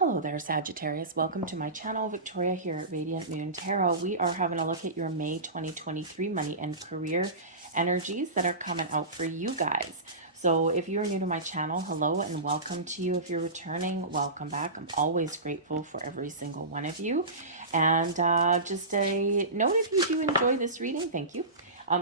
Hello there, Sagittarius. Welcome to my channel. Victoria here at Radiant Moon Tarot. We are having a look at your May 2023 money and career energies that are coming out for you guys. So if you're new to my channel, hello and welcome to you. If you're returning, welcome back. I'm always grateful for every single one of you. And just a note, if you do enjoy this reading, thank you.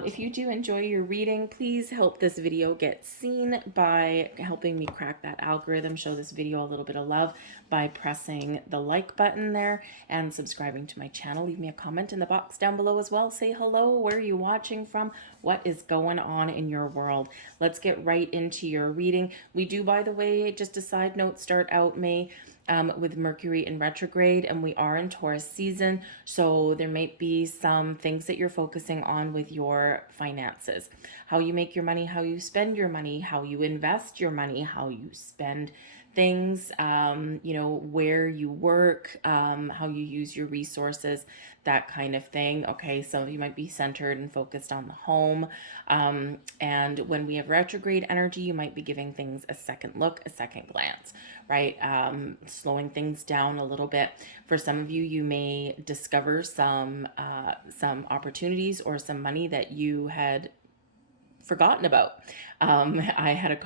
If you do enjoy your reading, please help this video get seen by helping me crack that algorithm, show this video a little bit of love by pressing the like button there and subscribing to my channel. Leave me a comment in the box down below as well. Say hello, where are you watching from? What is going on in your world? Let's get right into your reading. We do, by the way, just a side note, start out May with Mercury in retrograde, and we are in Taurus season, so there might be some things that you're focusing on with your finances, how you make your money, how you spend your money, how you invest your money, how you spend things, where you work, how you use your resources, that kind of thing. Okay, so you might be centered and focused on the home. And when we have retrograde energy, you might be giving things a second look, a second glance, right? Slowing things down a little bit. For some of you, you may discover some opportunities or some money that you had forgotten about. I had a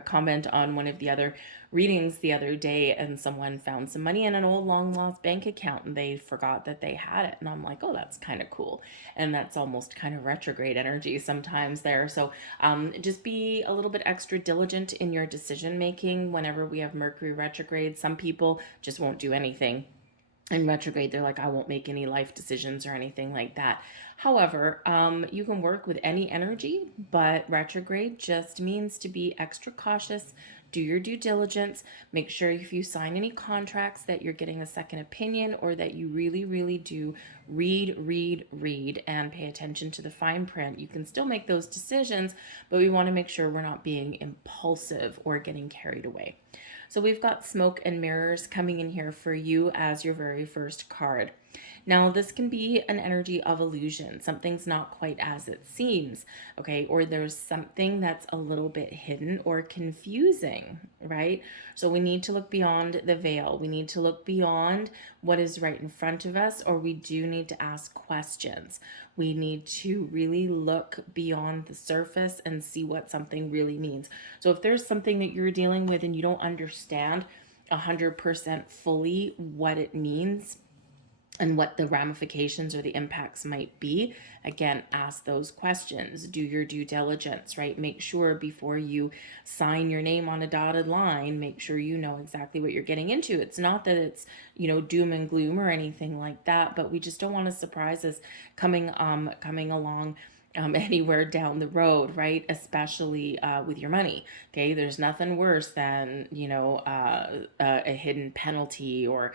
comment on one of the other readings the other day, and someone found some money in an old long lost bank account and they forgot that they had it. And I'm like, oh, that's kind of cool. And that's almost kind of retrograde energy sometimes there. So just be a little bit extra diligent in your decision making whenever we have Mercury retrograde. Some people just won't do anything in retrograde. They're like, I won't make any life decisions or anything like that. However, you can work with any energy, but retrograde just means to be extra cautious. Do your due diligence. Make sure if you sign any contracts that you're getting a second opinion, or that you really, really do read, and pay attention to the fine print. You can still make those decisions, but we want to make sure we're not being impulsive or getting carried away. So we've got Smoke and Mirrors coming in here for you as your very first card. Now, this can be an energy of illusion. Something's not quite as it seems, okay? Or there's something that's a little bit hidden or confusing, right? So we need to look beyond the veil. We need to look beyond what is right in front of us, or we do need to ask questions. We need to really look beyond the surface and see what something really means. So if there's something that you're dealing with and you don't understand 100% fully what it means and what the ramifications or the impacts might be, again, ask those questions. Do your due diligence, right? Make sure before you sign your name on a dotted line, make sure you know exactly what you're getting into. It's not that it's, doom and gloom or anything like that, but we just don't want surprises coming along anywhere down the road, right? Especially with your money. Okay, there's nothing worse than a hidden penalty, or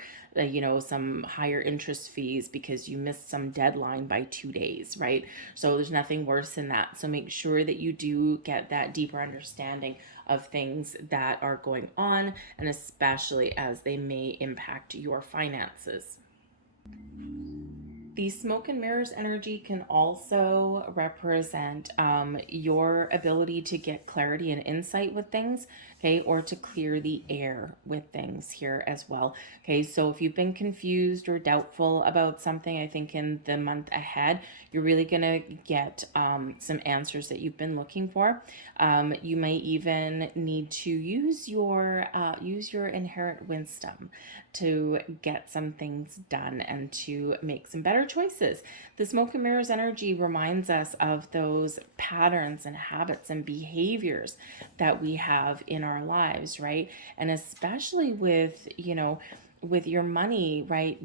some higher interest fees because you missed some deadline by 2 days, right? So there's nothing worse than that. So make sure that you do get that deeper understanding of things that are going on, and especially as they may impact your finances. The Smoke and Mirrors energy can also represent your ability to get clarity and insight with things, okay, or to clear the air with things here as well. Okay, so if you've been confused or doubtful about something, I think in the month ahead, you're really going to get some answers that you've been looking for. You may even need to use your inherent wisdom to get some things done and to make some better choices. The Smoke and Mirrors energy reminds us of those patterns and habits and behaviors that we have in our lives, right? And especially with, with your money, right?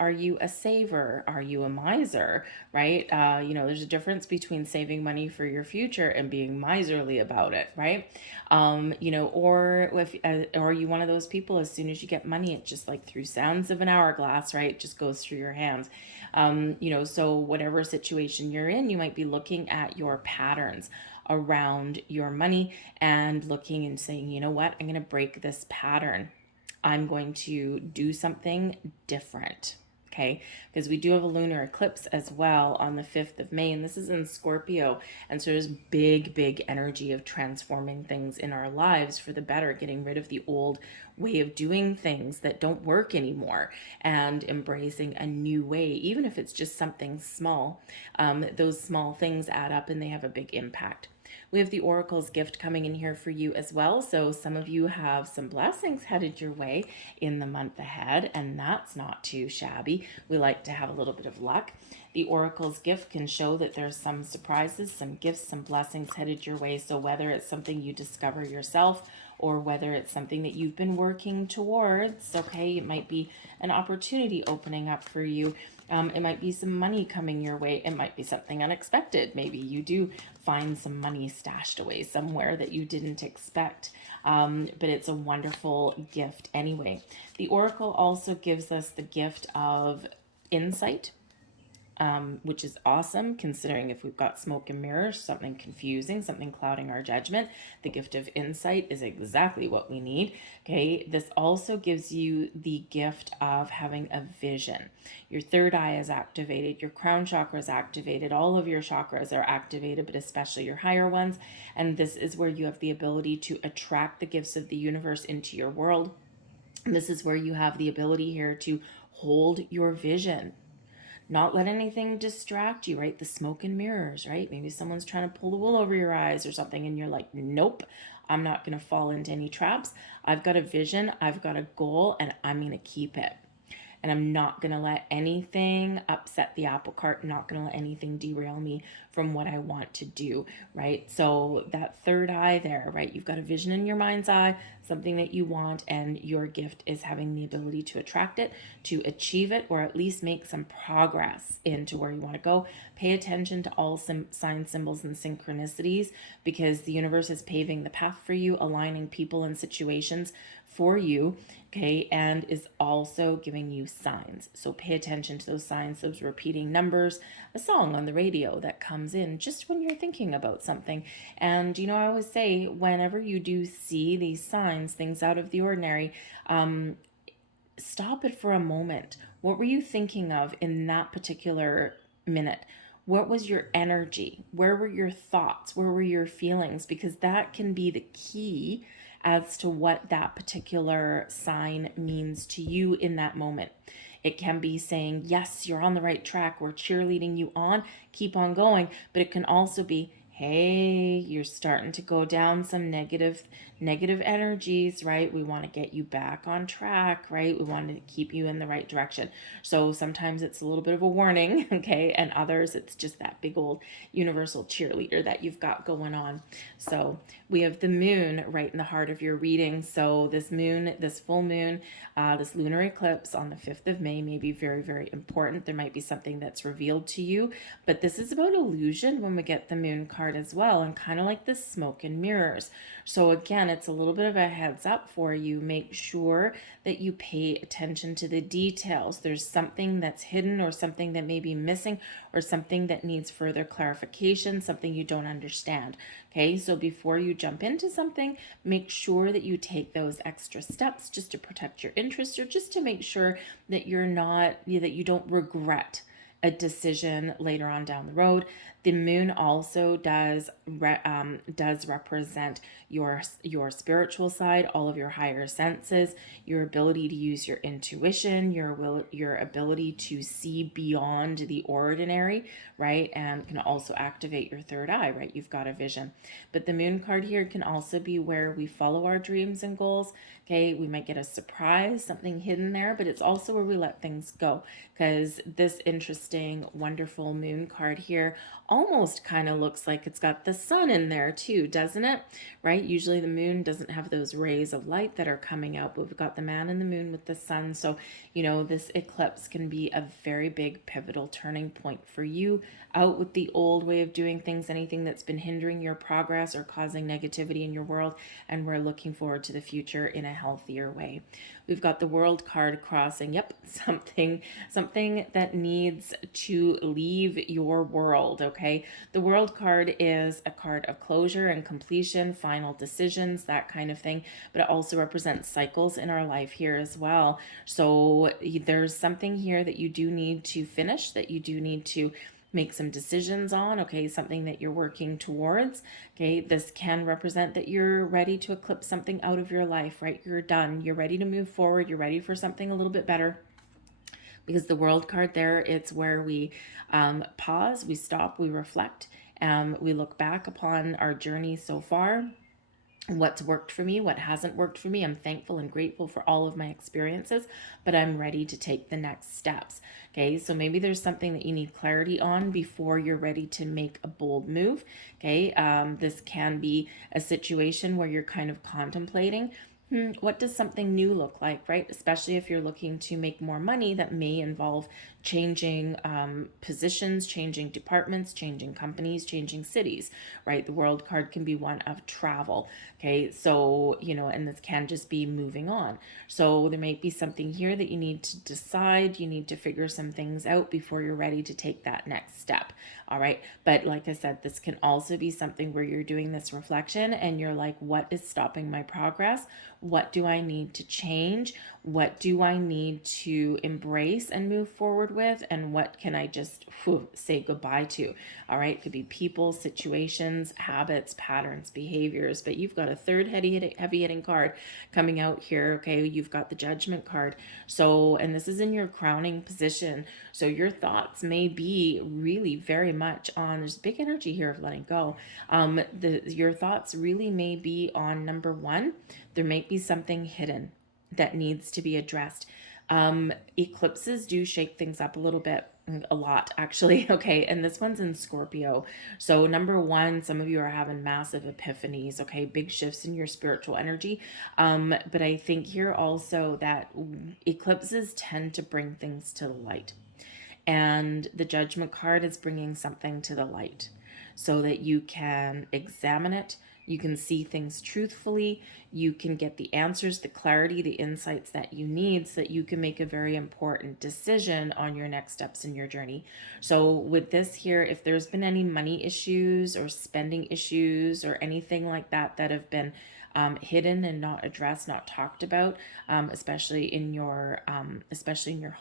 Are you a saver? Are you a miser, right? There's a difference between saving money for your future and being miserly about it, right? Or if are you one of those people, as soon as you get money, it just like through sounds of an hourglass, right? It just goes through your hands. So whatever situation you're in, you might be looking at your patterns around your money and looking and saying, you know what, I'm going to break this pattern. I'm going to do something different. Okay, because we do have a lunar eclipse as well on the 5th of May, and this is in Scorpio. And so there's big energy of transforming things in our lives for the better, getting rid of the old way of doing things that don't work anymore and embracing a new way, even if it's just something small. Those small things add up and they have a big impact. We have the Oracle's gift coming in here for you as well. So some of you have some blessings headed your way in the month ahead, and that's not too shabby. We like to have a little bit of luck. The Oracle's gift can show that there's some surprises, some gifts, some blessings headed your way. So whether it's something you discover yourself or whether it's something that you've been working towards, okay, it might be an opportunity opening up for you. It might be some money coming your way. It might be something unexpected. Maybe you do find some money stashed away somewhere that you didn't expect. But it's a wonderful gift anyway. The Oracle also gives us the gift of insight, which is awesome considering if we've got smoke and mirrors, something confusing, something clouding our judgment. The gift of insight is exactly what we need. Okay, this also gives you the gift of having a vision. Your third eye is activated, your crown chakra is activated, all of your chakras are activated, but especially your higher ones. And this is where you have the ability to attract the gifts of the universe into your world. And this is where you have the ability here to hold your vision, not let anything distract you, right? The smoke and mirrors, right? Maybe someone's trying to pull the wool over your eyes or something, and you're like, nope, I'm not going to fall into any traps. I've got a vision, I've got a goal, and I'm going to keep it. And I'm not going to let anything upset the apple cart, not going to let anything derail me from what I want to do, right? So that third eye there, right? You've got a vision in your mind's eye, something that you want, and your gift is having the ability to attract it, to achieve it, or at least make some progress into where you want to go. Pay attention to all signs, symbols, and synchronicities, because the universe is paving the path for you, aligning people and situations for you, okay, and is also giving you signs. So pay attention to those signs, those repeating numbers, a song on the radio that comes in just when you're thinking about something. And, I always say, whenever you do see these signs, things out of the ordinary, stop it for a moment. What were you thinking of in that particular minute? What was your energy? Where were your thoughts? Where were your feelings? Because that can be the key as to what that particular sign means to you in that moment. It can be saying, yes, you're on the right track. We're cheerleading you on. Keep on going. But it can also be, hey, you're starting to go down some negative energies, right? We want to get you back on track, right? We want to keep you in the right direction. So sometimes it's a little bit of a warning, okay? And others, it's just that big old universal cheerleader that you've got going on. So we have the moon right in the heart of your reading. So this full moon, this lunar eclipse on the 5th of May may be very important. There might be something that's revealed to you, but this is about illusion when we get the moon card as well, and kind of like the smoke and mirrors. So again, it's a little bit of a heads up for you. Make sure that you pay attention to the details. There's something that's hidden or something that may be missing or something that needs further clarification, something you don't understand. Okay, so before you jump into something, make sure that you take those extra steps just to protect your interests, or just to make sure that that you don't regret a decision later on down the road. The moon also does represent your spiritual side, all of your higher senses, your ability to use your intuition, your ability to see beyond the ordinary, right? And can also activate your third eye, right? You've got a vision. But the moon card here can also be where we follow our dreams and goals. Okay, we might get a surprise, something hidden there, but it's also where we let things go, because this interesting, wonderful moon card here almost kind of looks like it's got the sun in there too, doesn't it? Right? Usually the moon doesn't have those rays of light that are coming out, but we've got the man in the moon with the sun. So, this eclipse can be a very big pivotal turning point for you. Out with the old way of doing things, anything that's been hindering your progress or causing negativity in your world, and we're looking forward to the future in a healthier way. we've got the World card crossing. Yep, something that needs to leave your world, okay? The World card is a card of closure and completion, final decisions, that kind of thing, but it also represents cycles in our life here as well. So there's something here that you do need to finish, that you do need to make some decisions on, okay, something that you're working towards, okay. This can represent that you're ready to eclipse something out of your life, right? You're done, you're ready to move forward, you're ready for something a little bit better. Because the World card there, it's where we pause, we stop, we reflect, we look back upon our journey so far, what's worked for me, what hasn't worked for me. I'm thankful and grateful for all of my experiences, but I'm ready to take the next steps. Okay, so maybe there's something that you need clarity on before you're ready to make a bold move. Okay, this can be a situation where you're kind of contemplating, what does something new look like, right? Especially if you're looking to make more money, that may involve changing positions, changing departments, changing companies, changing cities, right? The World card can be one of travel, okay? So, and this can just be moving on. So there might be something here that you need to decide, you need to figure some things out before you're ready to take that next step, all right? But like I said, this can also be something where you're doing this reflection and you're like, what is stopping my progress? What do I need to change? What do I need to embrace and move forward with? And what can I just say goodbye to? All right. It could be people, situations, habits, patterns, behaviors. But you've got a third heavy hitting card coming out here. Okay. You've got the Judgment card. So, and this is in your crowning position. So your thoughts may be really very much on, there's big energy here of letting go. Your thoughts really may be on, number one, there might be something hidden that needs to be addressed. Eclipses do shake things up a little bit, a lot actually. Okay, and this one's in Scorpio. So number one, some of you are having massive epiphanies, okay, big shifts in your spiritual energy. But I think here also that eclipses tend to bring things to the light. And the Judgment card is bringing something to the light so that you can examine it, you can see things truthfully, you can get the answers, the clarity, the insights that you need so that you can make a very important decision on your next steps in your journey. So with this here, if there's been any money issues or spending issues or anything like that that have been hidden and not addressed, not talked about, especially in your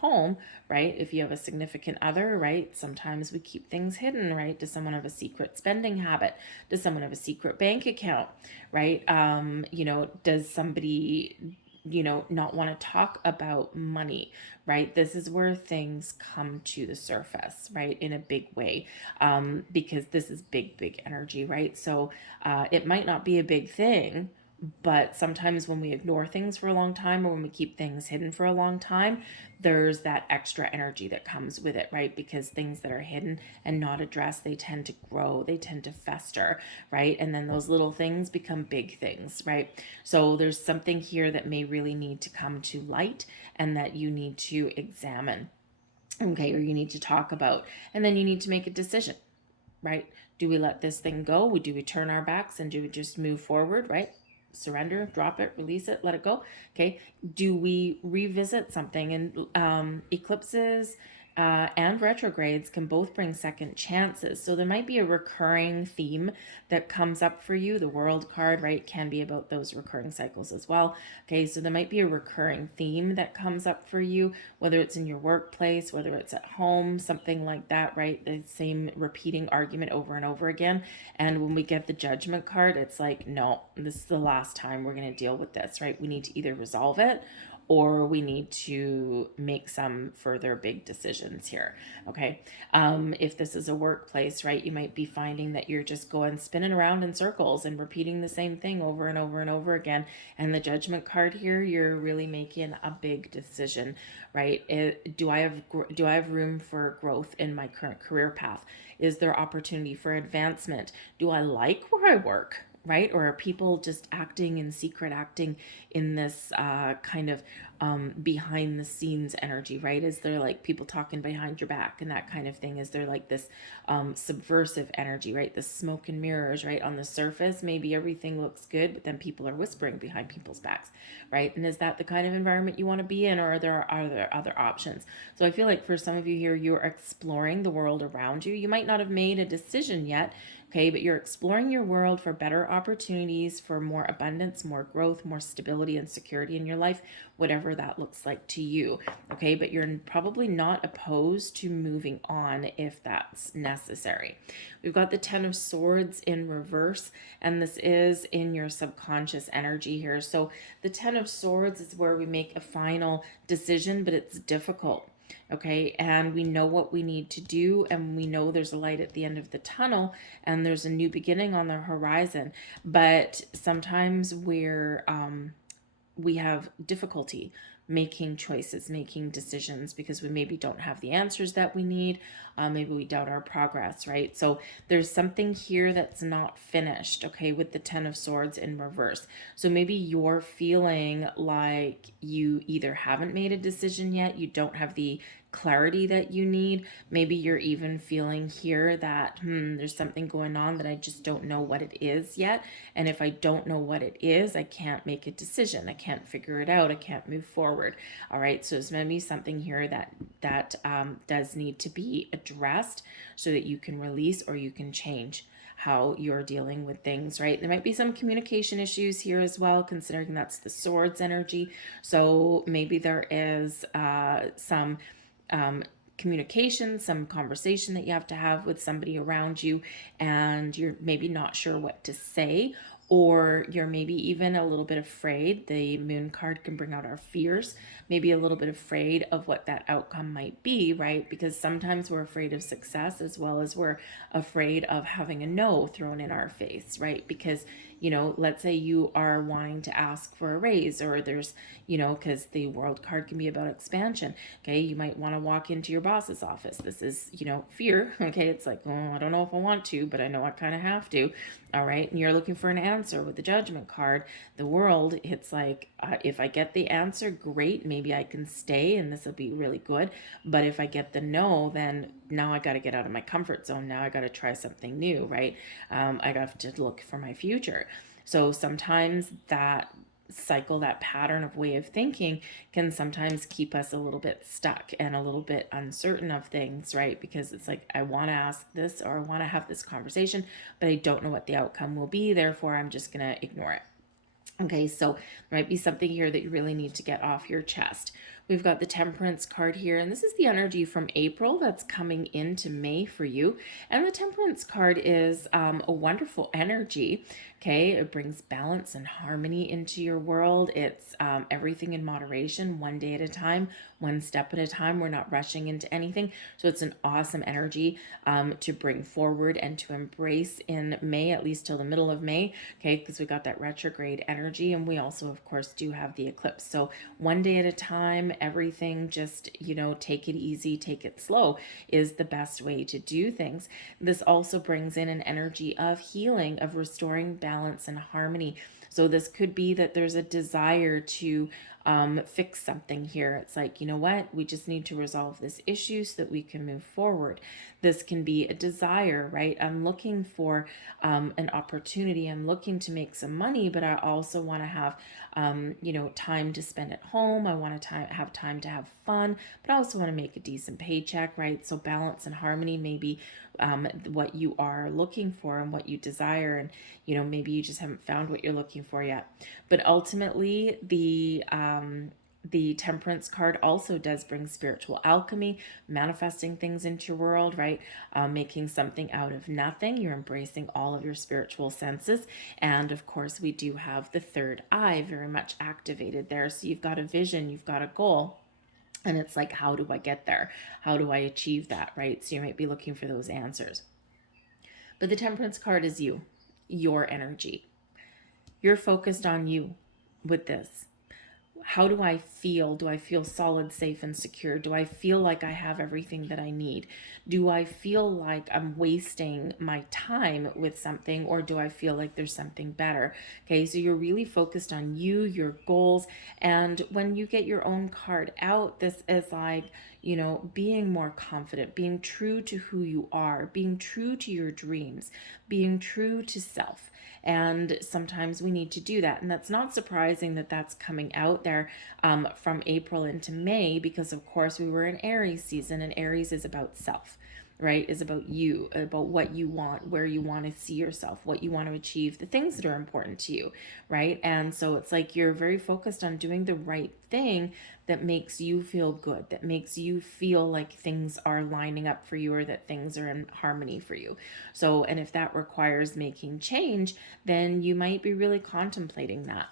home, right? If you have a significant other, right? Sometimes we keep things hidden, right? Does someone have a secret spending habit? Does someone have a secret bank account, right? Does somebody not want to talk about money, right? This is where things come to the surface, right? In a big way, because this is big energy, right? So it might not be a big thing, but sometimes when we ignore things for a long time or when we keep things hidden for a long time, there's that extra energy that comes with it, right? Because things that are hidden and not addressed, they tend to grow, they tend to fester, right? And then those little things become big things, right? So there's something here that may really need to come to light and that you need to examine, okay, or you need to talk about, and then you need to make a decision, right? Do we let this thing go? Do we turn our backs and do we just move forward, right? Surrender, drop it, release it, let it go. Okay. Do we revisit something? And eclipses and retrogrades can both bring second chances. So there might be a recurring theme that comes up for you. The World card, right, can be about those recurring cycles as well. Okay, so there might be a recurring theme that comes up for you, whether it's in your workplace, whether it's at home, something like that, right? The same repeating argument over and over again. And when we get the Judgment card, it's like, no, this is the last time we're going to deal with this, right? We need to either resolve it or we need to make some further big decisions here, okay? If this is a workplace, right, you might be finding that you're just going spinning around in circles and repeating the same thing over and over and over again. And the Judgment card here, you're really making a big decision, right? Do I have room for growth in my current career path? Is there opportunity for advancement? Do I like where I work? right? Or are people just acting in secret, acting in this kind of behind the scenes energy, right? Is there like people talking behind your back and that kind of thing? Is there like this subversive energy, right? The smoke and mirrors, right? On the surface, maybe everything looks good, but then people are whispering behind people's backs, right? And is that the kind of environment you want to be in, or are there other options? So I feel like for some of you here, you're exploring the world around you. You might not have made a decision yet, okay, but you're exploring your world for better opportunities, for more abundance, more growth, more stability and security in your life, whatever that looks like to you, okay? But you're probably not opposed to moving on if that's necessary. We've got the Ten of Swords in reverse, and this is in your subconscious energy here. So the Ten of Swords is where we make a final decision, but it's difficult. Okay, and we know what we need to do, and we know there's a light at the end of the tunnel, and there's a new beginning on the horizon. But sometimes we have difficulty making choices, making decisions, because we maybe don't have the answers that we need. Maybe we doubt our progress, right? So there's something here that's not finished, okay, with the Ten of Swords in reverse. So maybe you're feeling like you either haven't made a decision yet, you don't have the clarity that you need. Maybe you're even feeling here that there's something going on that I just don't know what it is yet, and if I don't know what it is, I can't make a decision, I can't figure it out, I can't move forward. All right, so there's maybe something here that does need to be addressed so that you can release or you can change how you're dealing with things, right? There might be some communication issues here as well, considering that's the Swords energy. So maybe there is some communication, some conversation that you have to have with somebody around you, and you're maybe not sure what to say, or you're maybe even a little bit afraid. The Moon card can bring out our fears, maybe a little bit afraid of what that outcome might be, right? Because sometimes we're afraid of success as well as we're afraid of having a no thrown in our face, right? Because let's say you are wanting to ask for a raise, or there's, because the World card can be about expansion. Okay, you might want to walk into your boss's office. This is, fear. Okay, it's like, oh, I don't know if I want to, but I know I kind of have to. All right, and you're looking for an answer with the Judgment card. The World, it's like, if I get the answer, great, maybe I can stay and this will be really good. But if I get the no, then now I got to get out of my comfort zone. Now I got to try something new, right? I got to look for my future. So sometimes that cycle, that pattern of way of thinking can sometimes keep us a little bit stuck and a little bit uncertain of things, right? Because it's like, I want to ask this or I want to have this conversation, but I don't know what the outcome will be. Therefore, I'm just going to ignore it. Okay, so there might be something here that you really need to get off your chest. We've got the Temperance card here, and this is the energy from April that's coming into May for you. And the Temperance card is a wonderful energy. Okay, it brings balance and harmony into your world. It's everything in moderation, one day at a time, one step at a time. We're not rushing into anything. So it's an awesome energy to bring forward and to embrace in May, at least till the middle of May. Okay, because we got that retrograde energy, and we also, of course, do have the eclipse. So one day at a time, everything just, take it easy, take it slow is the best way to do things. This also brings in an energy of healing, of restoring balance and harmony. So this could be that there's a desire to fix something here. It's like, what? We just need to resolve this issue so that we can move forward. This can be a desire, right? I'm looking for an opportunity. I'm looking to make some money, but I also want to have, time to spend at home. I want to have time to have fun, but I also want to make a decent paycheck, right? So balance and harmony may be what you are looking for and what you desire, and maybe you just haven't found what you're looking for yet. But ultimately, the Temperance card also does bring spiritual alchemy, manifesting things into your world, right? Making something out of nothing. You're embracing all of your spiritual senses. And of course, we do have the third eye very much activated there. So you've got a vision, you've got a goal. And it's like, how do I get there? How do I achieve that, right? So you might be looking for those answers. But the Temperance card is you, your energy. You're focused on you with this. how do I feel? Do I feel solid, safe, and secure? Do I feel like I have everything that I need? Do I feel like I'm wasting my time with something, or do I feel like there's something better? Okay, so you're really focused on you, your goals. And when you get your own card out, this is like, being more confident, being true to who you are, being true to your dreams, being true to self. And sometimes we need to do that. And that's not surprising that that's coming out there from April into May, because of course we were in Aries season, and Aries is about self, right? Is about you, about what you want, where you want to see yourself, what you want to achieve, the things that are important to you, right? And so it's like you're very focused on doing the right thing that makes you feel good, that makes you feel like things are lining up for you, or that things are in harmony for you. So, and if that requires making change, then you might be really contemplating that.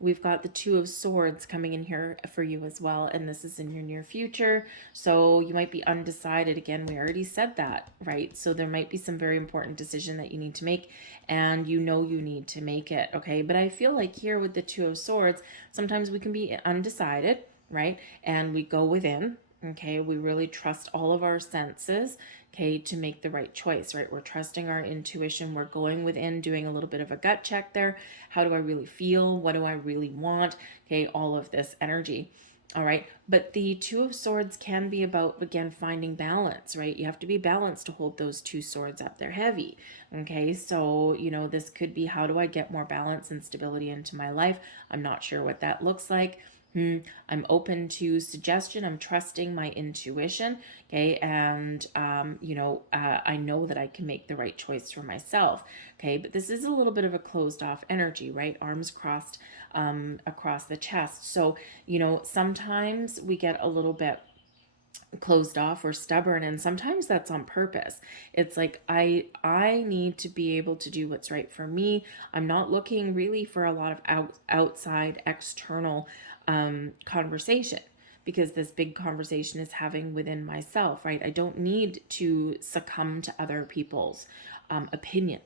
We've got the Two of Swords coming in here for you as well, and this is in your near future. So you might be undecided. Again, we already said that, right? So there might be some very important decision that you need to make, and you need to make it, okay? But I feel like here with the Two of Swords, sometimes we can be undecided, right? And we go within, okay? We really trust all of our senses, okay, to make the right choice, right? We're trusting our intuition. We're going within, doing a little bit of a gut check there. How do I really feel? What do I really want? Okay, all of this energy. All right. But the Two of Swords can be about, again, finding balance, right? You have to be balanced to hold those two swords up. They're heavy. Okay. So, this could be, how do I get more balance and stability into my life? I'm not sure what that looks like. I'm open to suggestion. I'm trusting my intuition. Okay. And, I know that I can make the right choice for myself. Okay. But this is a little bit of a closed off energy, right? Arms crossed across the chest. So, sometimes we get a little bit closed off or stubborn, and sometimes that's on purpose. It's like I need to be able to do what's right for me. I'm not looking really for a lot of outside external conversation, because this big conversation is having within myself, right? I don't need to succumb to other people's opinion,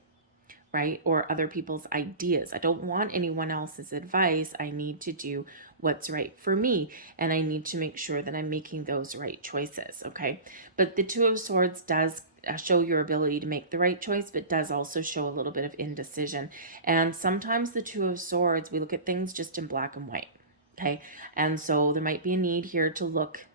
right? Or other people's ideas. I don't want anyone else's advice. I need to do what's right for me, and I need to make sure that I'm making those right choices, okay? But the Two of Swords does show your ability to make the right choice, but does also show a little bit of indecision. And sometimes the Two of Swords, we look at things just in black and white, okay? And so there might be a need here to look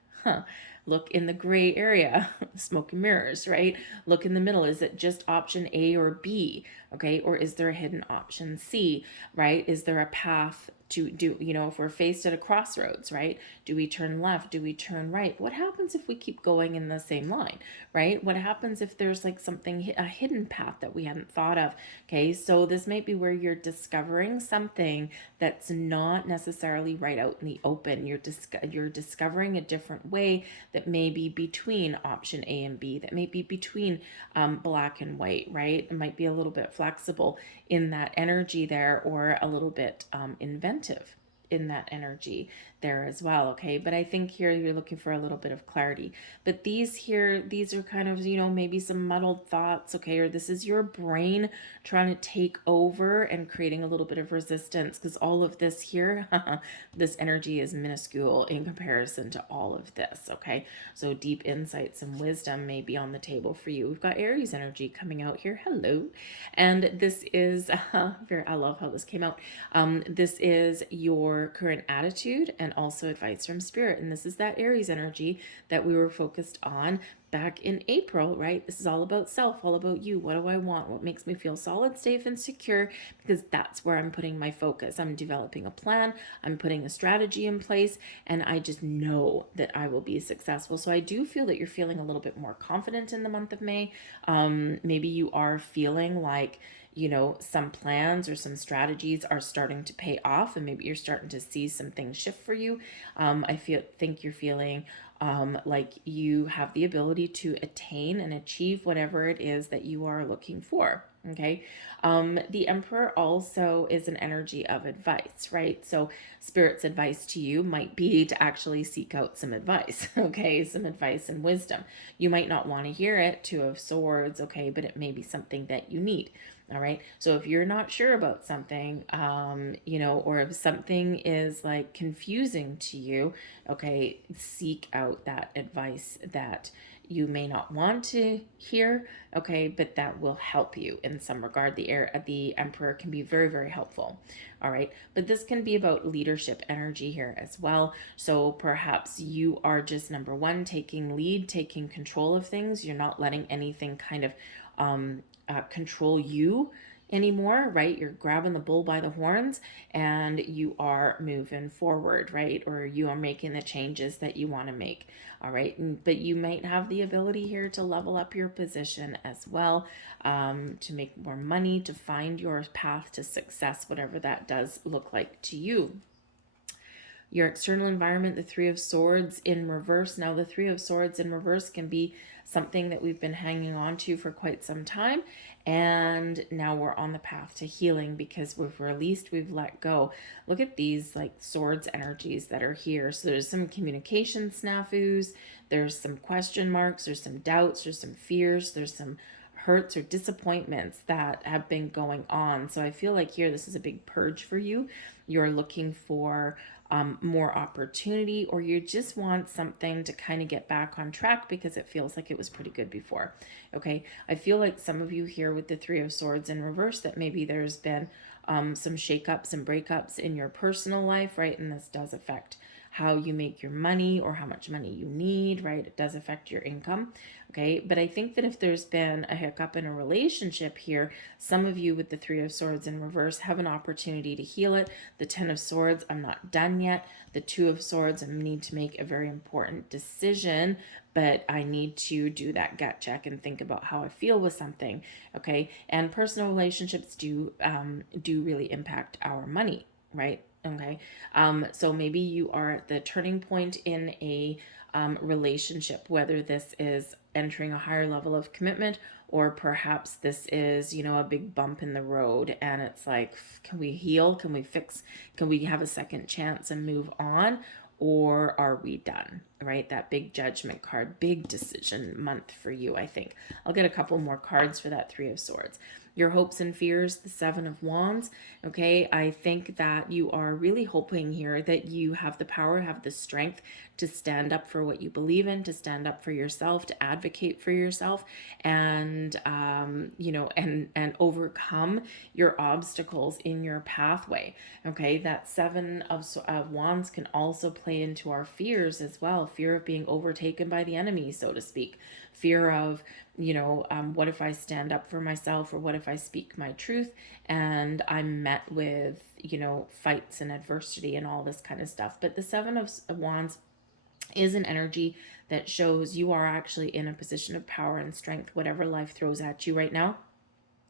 in the gray area, smoke and mirrors, right? Look in the middle. Is it just option A or B? Okay. Or is there a hidden option C, right? Is there a path to do, if we're faced at a crossroads, right? Do we turn left? Do we turn right? What happens if we keep going in the same line, right? What happens if there's like something, a hidden path that we hadn't thought of? Okay. So this might be where you're discovering something that's not necessarily right out in the open. You're discovering a different way that may be between option A and B, that may be between black and white, right? It might be a little bit flexible in that energy there, or a little bit inventive in that energy there as well, okay? But I think here you're looking for a little bit of clarity. But these are kind of, maybe some muddled thoughts, okay? Or this is your brain trying to take over and creating a little bit of resistance, because all of this here, this energy is minuscule in comparison to all of this, okay? So deep insights and wisdom may be on the table for you. We've got Aries energy coming out here. Hello. And this is, I love how this came out. This is your current attitude and also advice from spirit. And this is that Aries energy that we were focused on back in April, right? This is all about self, all about you. What do I want? What makes me feel solid, safe, and secure? Because that's where I'm putting my focus. I'm developing a plan. I'm putting a strategy in place, and I just know that I will be successful. So I do feel that you're feeling a little bit more confident in the month of May. Maybe you are feeling like, some plans or some strategies are starting to pay off, and maybe you're starting to see some things shift for you. Think you're feeling like you have the ability to attain and achieve whatever it is that you are looking for. Okay. The Emperor also is an energy of advice, right? So Spirit's advice to you might be to actually seek out some advice, okay? Some advice and wisdom. You might not want to hear it, Two of Swords, okay? But it may be something that you need. All right. So if you're not sure about something, or if something is like confusing to you, okay, seek out that advice that you may not want to hear, okay, but that will help you in some regard. The Emperor can be very, very helpful. All right. But this can be about leadership energy here as well. So perhaps you are just number one, taking lead, taking control of things. You're not letting anything kind of control you anymore, right? You're grabbing the bull by the horns and you are moving forward, right? Or you are making the changes that you want to make. All right. But you might have the ability here to level up your position as well, to make more money, to find your path to success, whatever that does look like to you. Your external environment, the Three of Swords in reverse. Now, the Three of Swords in reverse can be something that we've been hanging on to for quite some time. And now we're on the path to healing because we've released, we've let go. Look at these like swords energies that are here. So there's some communication snafus, there's some question marks, there's some doubts, there's some fears, there's some hurts or disappointments that have been going on. So I feel like here this is a big purge for you. You're looking for more opportunity, or you just want something to kind of get back on track because it feels like it was pretty good before. Okay, I feel like some of you here with the Three of Swords in reverse, that maybe there's been some shakeups and breakups in your personal life, right? And this does affect how you make your money or how much money you need, right? It does affect your income. Okay, but I think that if there's been a hiccup in a relationship here, some of you with the Three of Swords in reverse have an opportunity to heal it. The Ten of Swords, I'm not done yet. The Two of Swords, I need to make a very important decision, but I need to do that gut check and think about how I feel with something. Okay, and personal relationships do really impact our money, right? Okay, so maybe you are at the turning point in a relationship, whether this is entering a higher level of commitment, or perhaps this is, a big bump in the road and it's like, can we heal? Can we fix? Can we have a second chance and move on? Or are we done? Right? That big judgment card, big decision month for you, I think. I'll get a couple more cards for that Three of Swords. Your hopes and fears, the Seven of Wands. Okay, I think that you are really hoping here that you have the power, have the strength to stand up for what you believe in, to stand up for yourself, to advocate for yourself, and and overcome your obstacles in your pathway. Okay, that Seven of Wands can also play into our fears as well. Fear of being overtaken by the enemy, so to speak. Fear of, what if I stand up for myself, or what if I speak my truth and I'm met with, fights and adversity and all this kind of stuff. But the Seven of Wands is an energy that shows you are actually in a position of power and strength. Whatever life throws at you right now,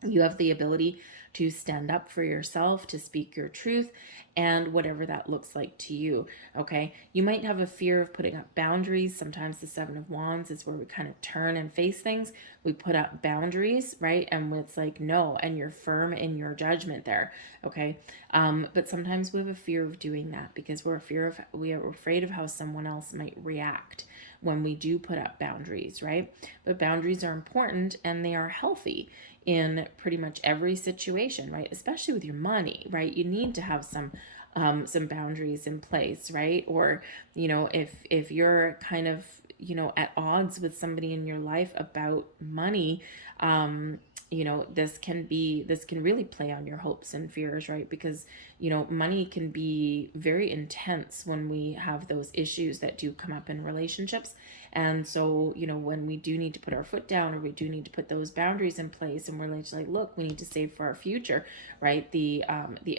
you have the ability to stand up for yourself, to speak your truth, and whatever that looks like to you. Okay, you might have a fear of putting up boundaries. Sometimes the Seven of Wands is where we kind of turn and face things. We put up boundaries, right? And it's like no, and you're firm in your judgment there. Okay, but sometimes we have a fear of doing that because we are afraid of how someone else might react when we do put up boundaries, right? But boundaries are important and they are healthy in pretty much every situation, right? Especially with your money, right? You need to have some boundaries in place, right? Or, if you're kind of, at odds with somebody in your life about money, this can really play on your hopes and fears, right? Because, money can be very intense when we have those issues that do come up in relationships. And so, when we do need to put our foot down, or we do need to put those boundaries in place, and we're like, look, we need to save for our future, right? The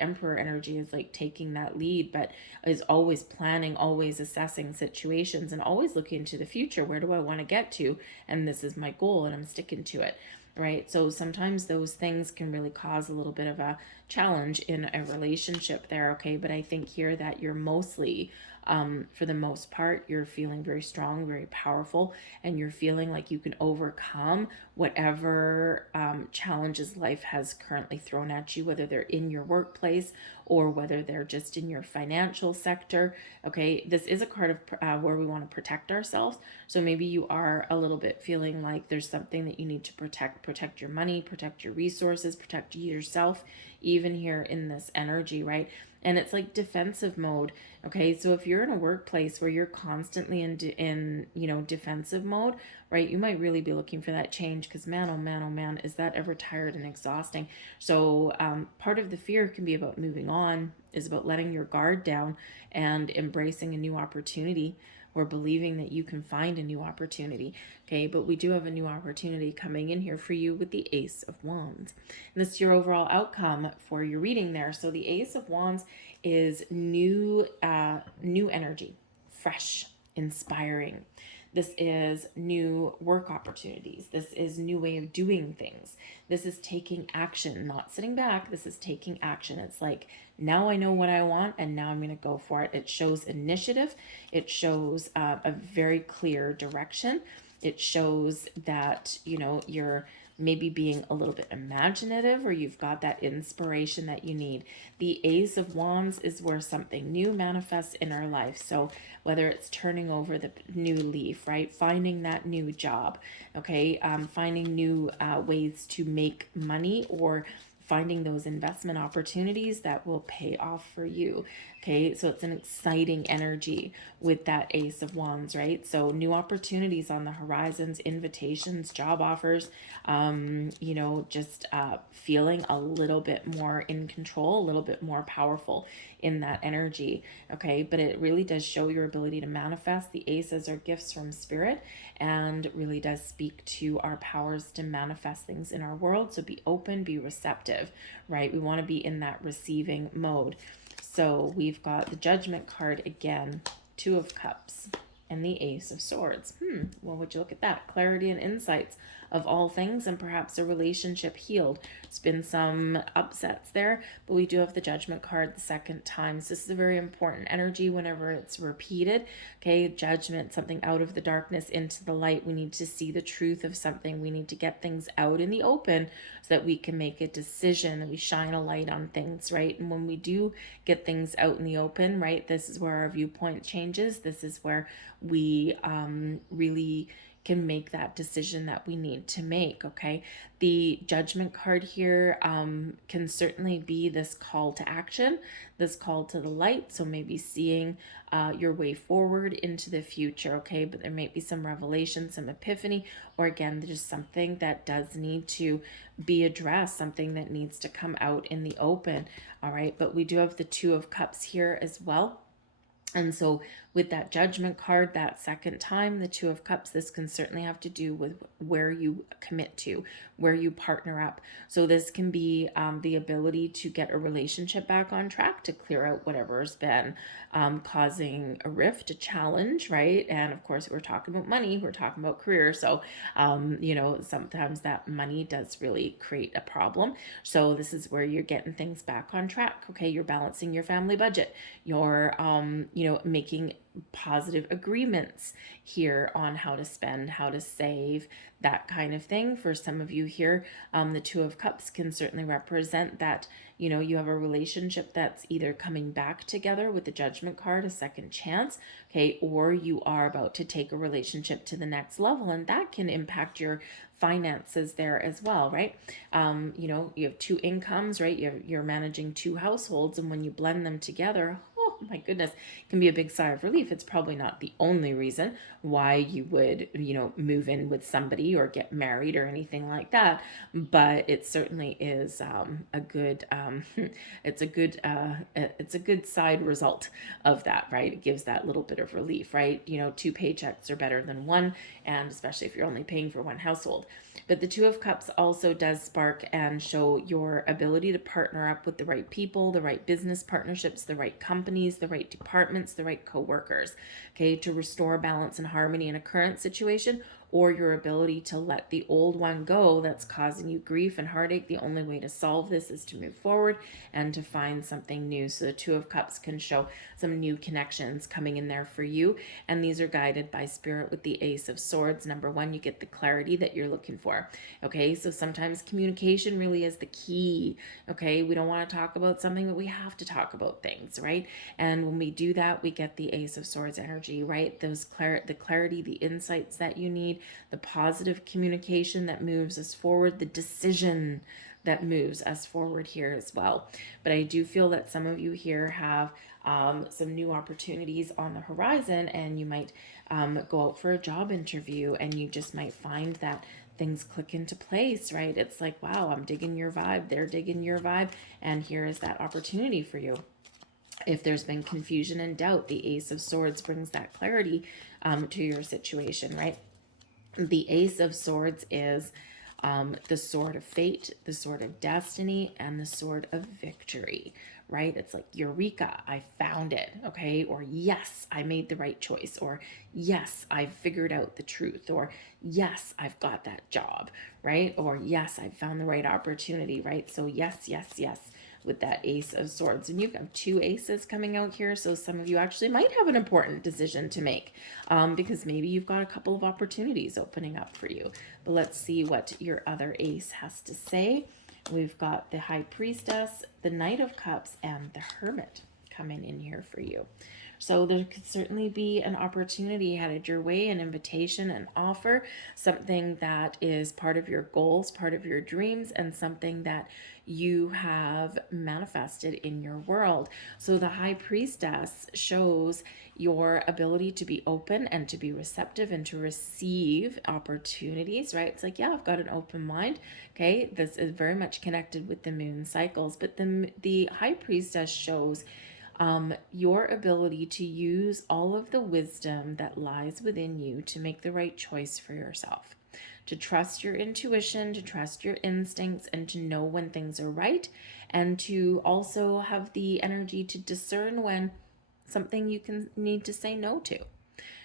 Emperor energy is like taking that lead, but is always planning, always assessing situations, and always looking to the future. Where do I want to get to? And this is my goal, and I'm sticking to it. Right. So sometimes those things can really cause a little bit of a challenge in a relationship there. Okay. But I think here that you're mostly, for the most part, you're feeling very strong, very powerful, and you're feeling like you can overcome whatever challenges life has currently thrown at you, whether they're in your workplace or whether they're just in your financial sector. Okay, this is a card of where we want to protect ourselves. So maybe you are a little bit feeling like there's something that you need to protect protect your money, protect your resources, protect yourself, even here in this energy, right? And it's like defensive mode. Okay, so if you're in a workplace where you're constantly in defensive mode, right, you might really be looking for that change, because man, oh man, oh man, is that ever tired and exhausting. So part of the fear can be about moving on, is about letting your guard down and embracing a new opportunity, or believing that you can find a new opportunity. Okay, but we do have a new opportunity coming in here for you with the Ace of Wands. And this is your overall outcome for your reading there. So the Ace of Wands is new energy, fresh, inspiring. This is new work opportunities. This is new way of doing things. This is taking action, not sitting back. This is taking action. It's like, now I know what I want, and now I'm going to go for it. It shows initiative. It shows a very clear direction. It shows that, you're maybe being a little bit imaginative, or you've got that inspiration that you need. The Ace of Wands is where something new manifests in our life. So whether it's turning over the new leaf, right? Finding that new job, okay? Finding new ways to make money, or finding those investment opportunities that will pay off for you. Okay, so it's an exciting energy with that Ace of Wands, right? So new opportunities on the horizons, invitations, job offers, just feeling a little bit more in control, a little bit more powerful in that energy. Okay, but it really does show your ability to manifest. The aces are gifts from spirit, and really does speak to our powers to manifest things in our world. So be open, be receptive, right? We want to be in that receiving mode. So we've got the Judgment card again, Two of Cups, and the Ace of Swords. Well, would you look at that? Clarity and insights of all things, and perhaps a relationship healed. There's been some upsets there, but we do have the Judgment card the second time. So this is a very important energy whenever it's repeated. Okay, judgment, something out of the darkness into the light. We need to see the truth of something. We need to get things out in the open so that we can make a decision, and we shine a light on things, right? And when we do get things out in the open, right, this is where our viewpoint changes. This is where we really can make that decision that we need to make. Okay, the Judgment card here can certainly be this call to action, this call to the light. So maybe seeing your way forward into the future. Okay, but there may be some revelation, some epiphany, or again, there's something that does need to be addressed, something that needs to come out in the open. All right, but we do have the Two of Cups here as well. And so with that Judgment card, that second time, the Two of Cups, this can certainly have to do with where you commit to, where you partner up. So this can be the ability to get a relationship back on track, to clear out whatever has been causing a rift, a challenge, right? And of course, we're talking about money, we're talking about career. So, sometimes that money does really create a problem. So this is where you're getting things back on track. Okay, you're balancing your family budget. You're, making positive agreements here on how to spend, how to save, that kind of thing. For some of you here, the Two of Cups can certainly represent that, you have a relationship that's either coming back together with the Judgment card, a second chance, okay, or you are about to take a relationship to the next level, and that can impact your finances there as well, right? You have two incomes, right? You're managing two households, and when you blend them together, oh my goodness, it can be a big sigh of relief. It's probably not the only reason why you would, move in with somebody or get married or anything like that, but it certainly is a good, it's a good side result of that, right? It gives that little bit of relief, right? Two paychecks are better than one, and especially if you're only paying for one household. But the Two of Cups also does spark and show your ability to partner up with the right people, the right business partnerships, the right companies, the right departments, the right co-workers, okay, to restore balance and harmony in a current situation, or your ability to let the old one go that's causing you grief and heartache. The only way to solve this is to move forward and to find something new. So the Two of Cups can show some new connections coming in there for you, and these are guided by spirit with the Ace of Swords. Number one, you get the clarity that you're looking for. Okay, so sometimes communication really is the key. Okay, we don't want to talk about something, but we have to talk about things, right? And when we do that, we get the Ace of Swords energy, right? The clarity, the insights that you need, right? The positive communication that moves us forward, the decision that moves us forward here as well. But I do feel that some of you here have some new opportunities on the horizon, and you might go out for a job interview, and you just might find that things click into place, right? It's like, wow, I'm digging your vibe, they're digging your vibe, and here is that opportunity for you. If there's been confusion and doubt, the Ace of Swords brings that clarity to your situation, right? The Ace of Swords is the sword of fate, the sword of destiny, and the sword of victory, right? It's like, eureka, I found it, okay? Or yes, I made the right choice. Or yes, I figured out the truth. Or yes, I've got that job, right? Or yes, I found the right opportunity, right? So yes, yes, yes, with that Ace of Swords. And you have two aces coming out here, so some of you actually might have an important decision to make because maybe you've got a couple of opportunities opening up for you. But let's see what your other ace has to say. We've got the High Priestess, the Knight of Cups, and the Hermit coming in here for you. So there could certainly be an opportunity headed your way, an invitation, an offer, something that is part of your goals, part of your dreams, and something that you have manifested in your world. So the High Priestess shows your ability to be open and to be receptive and to receive opportunities, right? It's like, yeah, I've got an open mind. Okay, this is very much connected with the moon cycles, but the High Priestess shows your ability to use all of the wisdom that lies within you to make the right choice for yourself, to trust your intuition, to trust your instincts, and to know when things are right, and to also have the energy to discern when something you can need to say no to.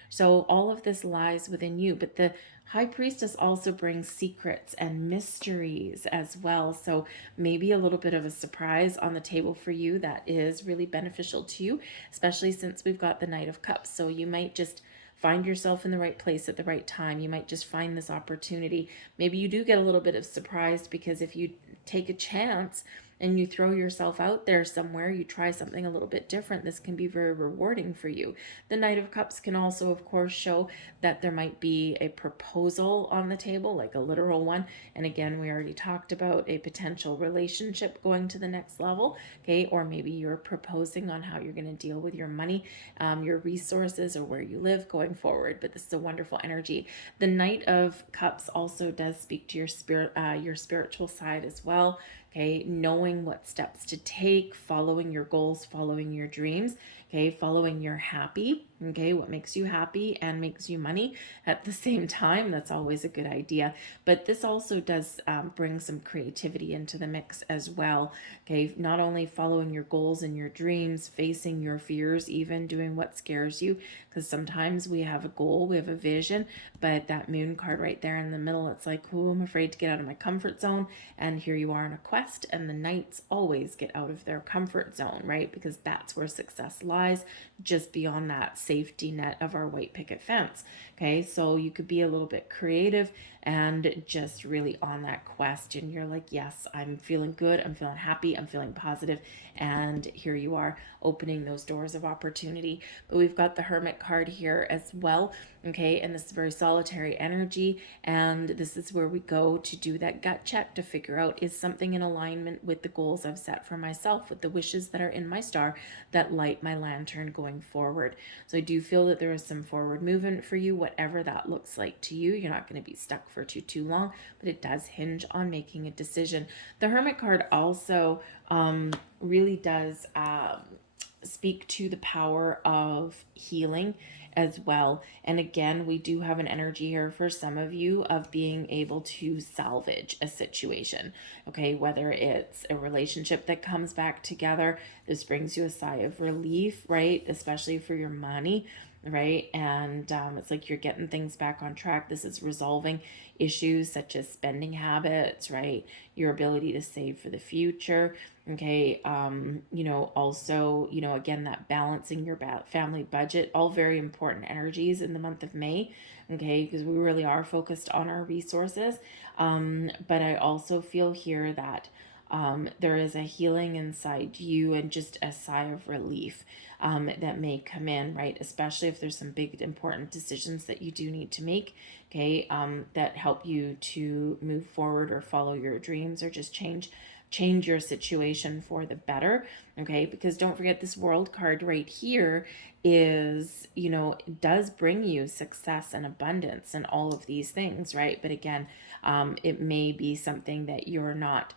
So all of this lies within you, but the High Priestess also brings secrets and mysteries as well. So maybe a little bit of a surprise on the table for you that is really beneficial to you, especially since we've got the Knight of Cups. So you might just find yourself in the right place at the right time. You might just find this opportunity. Maybe you do get a little bit of surprised because if you take a chance and you throw yourself out there somewhere, you try something a little bit different, this can be very rewarding for you. The Knight of Cups can also, of course, show that there might be a proposal on the table, like a literal one. And again, we already talked about a potential relationship going to the next level, okay? Or maybe you're proposing on how you're going to deal with your money, your resources, or where you live going forward. But this is a wonderful energy. The Knight of Cups also does speak to your spirit, your spiritual side as well. Okay, knowing what steps to take, following your goals, following your dreams, okay, following your happy, okay, what makes you happy and makes you money at the same time. That's always a good idea. But this also does bring some creativity into the mix as well. Okay, not only following your goals and your dreams, facing your fears, even doing what scares you, because sometimes we have a goal, we have a vision, but that moon card right there in the middle, it's like, oh, I'm afraid to get out of my comfort zone. And here you are in a quest, and the knights always get out of their comfort zone, right? Because that's where success lies, just beyond that safety net of our white picket fence. Okay, so you could be a little bit creative and just really on that quest, and you're like, yes, I'm feeling good, I'm feeling happy, I'm feeling positive, and here you are opening those doors of opportunity. But we've got the Hermit card here as well, okay, and this is very solitary energy, and this is where we go to do that gut check to figure out, is something in alignment with the goals I've set for myself, with the wishes that are in my star that light my lantern going forward. So I do feel that there is some forward movement for you, whatever that looks like to you. You're not going to be stuck for too long, but it does hinge on making a decision. The Hermit card also really does speak to the power of healing as well. And again, we do have an energy here for some of you of being able to salvage a situation. Okay, whether it's a relationship that comes back together, this brings you a sigh of relief, right? Especially for your money, right? And it's like you're getting things back on track. This is resolving issues such as spending habits, right? Your ability to save for the future. Okay, also, again, that balancing your family budget, all very important energies in the month of May, okay, because we really are focused on our resources. But I also feel here that there is a healing inside you and just a sigh of relief that may come in, right? Especially if there's some big important decisions that you do need to make. okay, that help you to move forward or follow your dreams or just change your situation for the better. Okay, because don't forget, this world card right here is, you know, it does bring you success and abundance and all of these things, right? But again, it may be something that you're not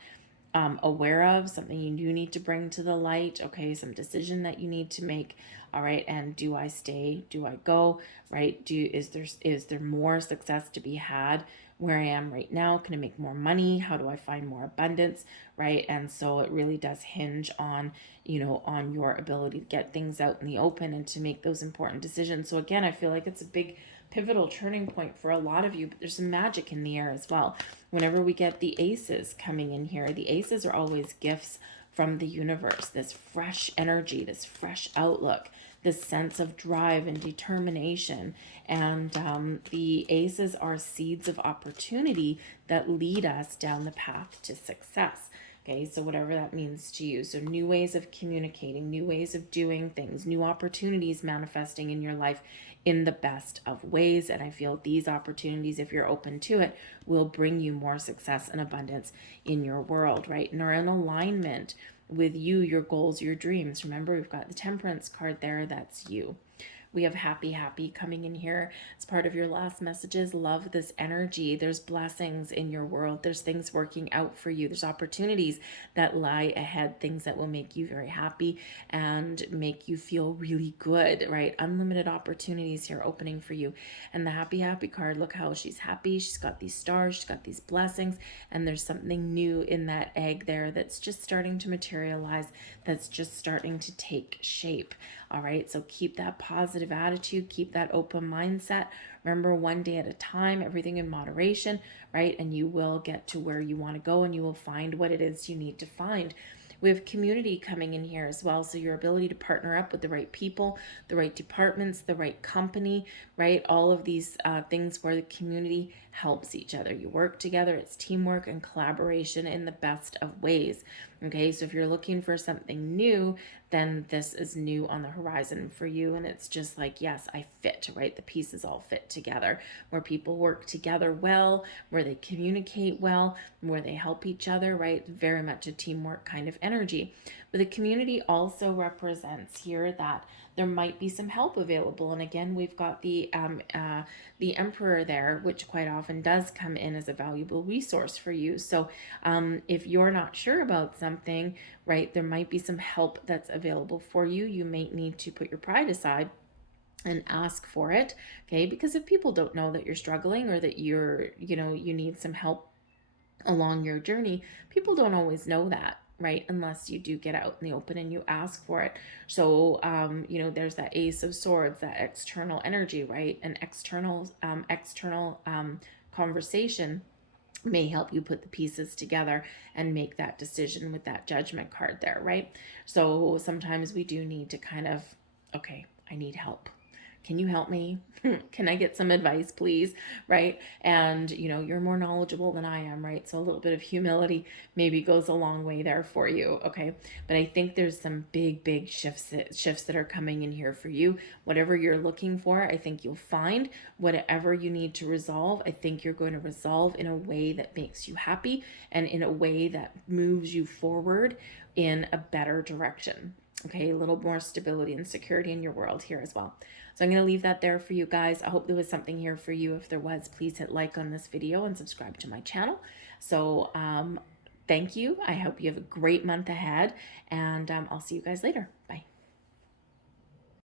aware of, something you do need to bring to the light, okay, some decision that you need to make. All right, and do I stay, do I go, right? Is there more success to be had where I am right now? Can I make more money? How do I find more abundance, right? And so it really does hinge on, you know, on your ability to get things out in the open and to make those important decisions. So again, I feel like it's a big pivotal turning point for a lot of you, but there's some magic in the air as well. Whenever we get the aces coming in here, the aces are always gifts from the universe, this fresh energy, this fresh outlook, this sense of drive and determination. And the aces are seeds of opportunity that lead us down the path to success. Okay, so whatever that means to you. So new ways of communicating, new ways of doing things, new opportunities manifesting in your life in the best of ways. And I feel these opportunities, if you're open to it, will bring you more success and abundance in your world, right? And are in alignment with you, your goals, your dreams. Remember, we've got the Temperance card there. That's you. We have happy coming in here. It's part of your last messages. Love this energy. There's blessings in your world. There's things working out for you. There's opportunities that lie ahead, things that will make you very happy and make you feel really good, right? Unlimited opportunities here opening for you. And the happy card, look how she's happy. She's got these stars, she's got these blessings, and there's something new in that egg there that's just starting to materialize, that's just starting to take shape. All right, so keep that positive attitude, keep that open mindset. Remember, one day at a time, everything in moderation, right? And you will get to where you want to go, and you will find what it is you need to find. We have community coming in here as well. So your ability to partner up with the right people, the right departments, the right company, right? All of these things where the community helps each other. You work together. It's teamwork and collaboration in the best of ways. Okay, so if you're looking for something new, then this is new on the horizon for you. And it's just like, yes, I fit, right? The pieces all fit together, where people work together well, where they communicate well, where they help each other, right? Very much a teamwork kind of energy. But the community also represents here that there might be some help available. And again, we've got the Emperor there, which quite often does come in as a valuable resource for you. So if you're not sure about something, right, there might be some help that's available for you. You may need to put your pride aside and ask for it, okay? Because if people don't know that you're struggling or that you're, you know, you need some help along your journey, people don't always know that, right? Unless you do get out in the open and you ask for it. So, you know, there's that Ace of Swords, that external energy, right? An external conversation may help you put the pieces together and make that decision with that Judgment card there, right? So sometimes we do need to kind of, okay, I need help. Can you help me? Can I get some advice, please? Right? And, you know, you're more knowledgeable than I am, right? So a little bit of humility maybe goes a long way there for you, okay? But I think there's some big shifts that are coming in here for you. Whatever you're looking for, I think you'll find. Whatever you need to resolve, I think you're going to resolve in a way that makes you happy and in a way that moves you forward in a better direction. Okay, a little more stability and security in your world here as well. So I'm going to leave that there for you guys. I hope there was something here for you. If there was, please hit like on this video and subscribe to my channel. So thank you. I hope you have a great month ahead, and I'll see you guys later. Bye.